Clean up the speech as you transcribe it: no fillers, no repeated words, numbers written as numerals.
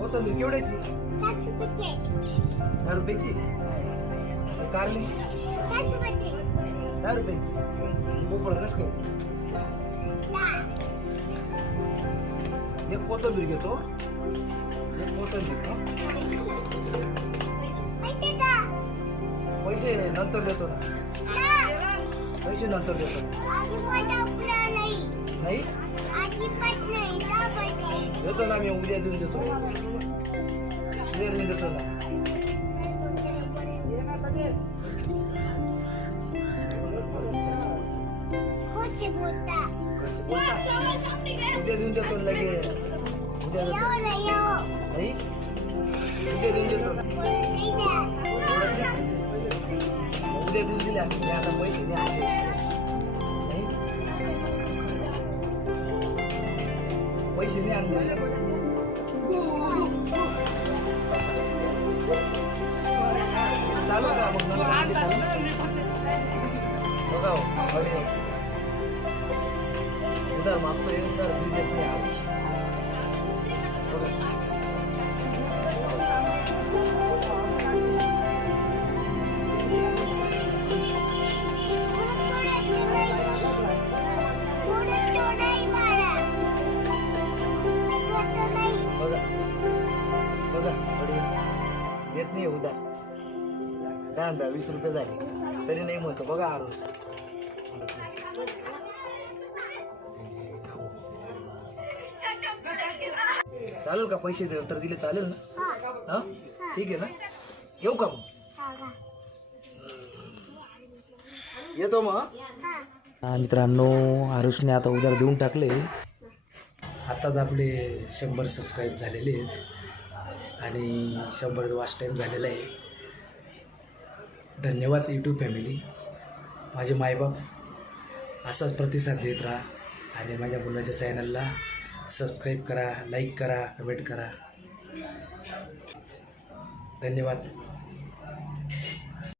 कोथिंबीर केवढ्याची? 10 रुपयाची. कारली 10 रुपयाची. पोपळ कसं काय? एक कोथिंबीर घेतो. एक कोथिंबीर पैसे नंतर देतो ना. पैसे नंतर देतो. नाही देतो ना मी. उद्या देऊन देतो. उद्या देऊन देतो ना. उद्या देऊन देतो लगेच. उद्या देतो. नाही उद्या देऊन देतो. उद्या देऊन दिले असते. आता पैसे द्या. नाही पैसे नाही आणले. चालू का मग? बघा उधार मागतो. उधार मी देत नाही आयुष. देत नाही उधार. काय 20 रुपये झाले तरी नाही म्हणतो. बघा आरोस चालेल का? पैसे तर दिले चालेल ना? हा ठीक आहे ना. येऊ का मग? येतो मग. मित्रांनो आरुषने आता उधार देऊन टाकले. आताच आपले 100 सबस्क्राईब झालेले आहेत आणि 100 वॉच टाईम झालेला आहे. धन्यवाद यूट्यूब फॅमिली. माझे मायबाप असाच प्रतिसाद देत राहा आणि माझ्या मुलाच्या चॅनलला सबस्क्राईब करा, लाईक करा, कमेंट करा. धन्यवाद.